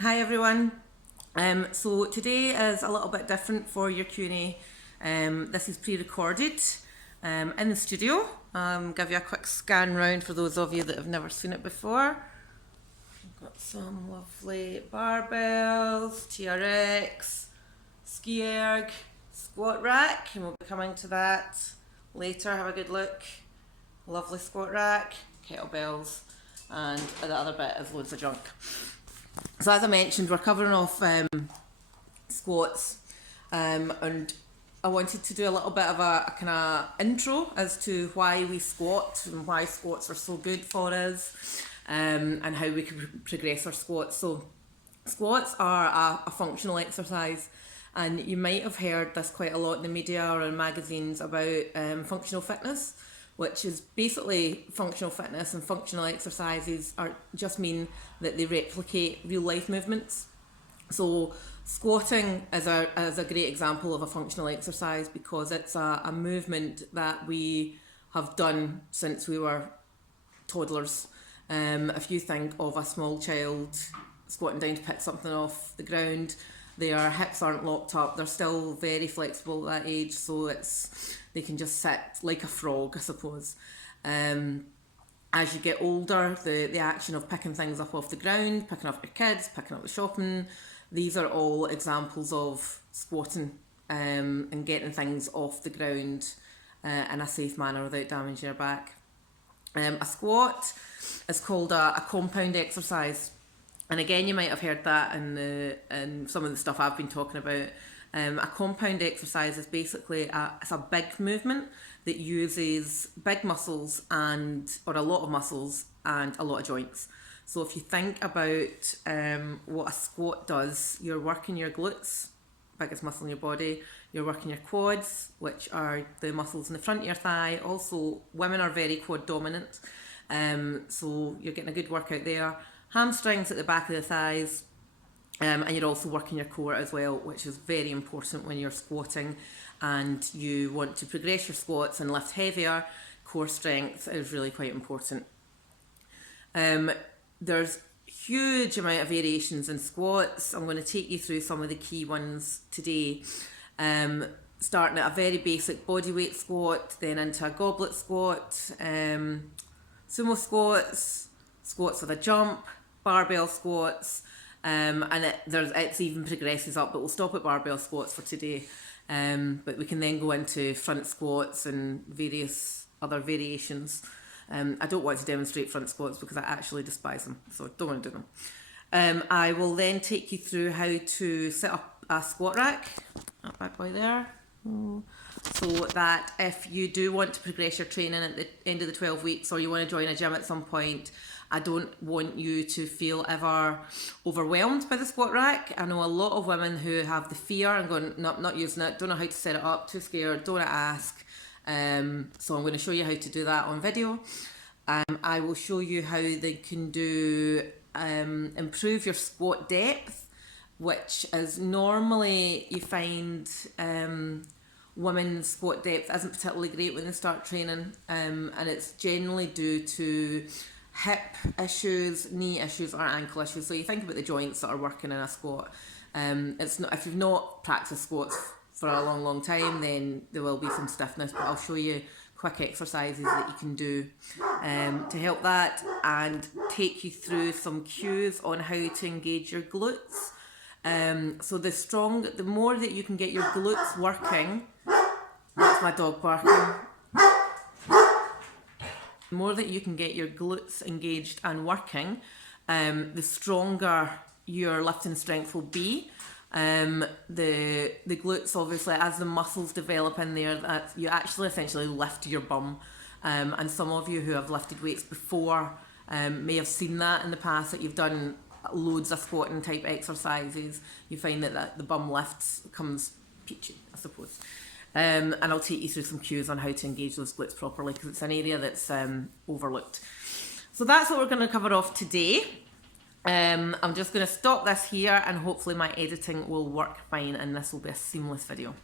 Hi everyone. So today is a little bit different for your Q&A. This is pre-recorded in the studio. Give you a quick scan round for those of you that have never seen it before. We've got some lovely barbells, TRX, ski erg, squat rack, and we'll be coming to that later. Have a good look. Lovely squat rack, kettlebells, and the other bit is loads of junk. So as I mentioned, we're covering off squats, and I wanted to do a little bit of a kind of intro as to why we squat and why squats are so good for us, and how we can progress our squats. So squats are a functional exercise, and you might have heard this quite a lot in the media or in magazines about functional fitness, which is basically functional fitness and functional exercises just mean that they replicate real life movements. So squatting is a great example of a functional exercise because it's a movement that we have done since we were toddlers. If you think of a small child squatting down to pick something off the ground, their hips aren't locked up, they're still very flexible at that age, so they can just sit like a frog, I suppose. As you get older, the action of picking things up off the ground, picking up your kids, picking up the shopping, these are all examples of squatting, and getting things off the ground in a safe manner without damaging your back. A squat is called a compound exercise. And again, you might have heard that in some of the stuff I've been talking about. A compound exercise is basically it's a big movement that uses big muscles or a lot of muscles and a lot of joints. So if you think about what a squat does, you're working your glutes, biggest muscle in your body. You're working your quads, which are the muscles in the front of your thigh. Also, women are very quad dominant, so you're getting a good workout there. Hamstrings at the back of the thighs, and you're also working your core as well, which is very important when you're squatting and you want to progress your squats and lift heavier. Core strength is really quite important. There's huge amount of variations in squats. I'm going to take you through some of the key ones today. Starting at a very basic bodyweight squat, then into a goblet squat, sumo squats, squats with a jump, barbell squats, and it even progresses up, but we'll stop at barbell squats for today. But we can then go into front squats and various other variations. I don't want to demonstrate front squats because I actually despise them, so I don't want to do them. I will then take you through how to set up a squat rack, that bad boy there, so that if you do want to progress your training at the end of the 12 weeks or you want to join a gym at some point, I don't want you to feel ever overwhelmed by the squat rack. I know a lot of women who have the fear and going, not using it, don't know how to set it up, too scared, don't want to ask. So I'm going to show you how to do that on video. I will show you how they can improve your squat depth, which is normally you find women's squat depth isn't particularly great when they start training, and it's generally due to hip issues, knee issues, or ankle issues. So you think about the joints that are working in a squat. It's not, if you've not practiced squats for a long time, then there will be some stiffness, but I'll show you quick exercises that you can do to help that, and take you through some cues on how to engage your glutes. So the more that you can get your glutes working, that's my dog barking. The more that you can get your glutes engaged and working, the stronger your lifting strength will be. The glutes, obviously, as the muscles develop in there, you actually essentially lift your bum. And some of you who have lifted weights before may have seen that in the past, that you've done loads of squatting type exercises. You find that the bum lifts comes peachy, I suppose. And I'll take you through some cues on how to engage those glutes properly, because it's an area that's overlooked. So that's what we're going to cover off today. I'm just going to stop this here, and hopefully my editing will work fine and this will be a seamless video.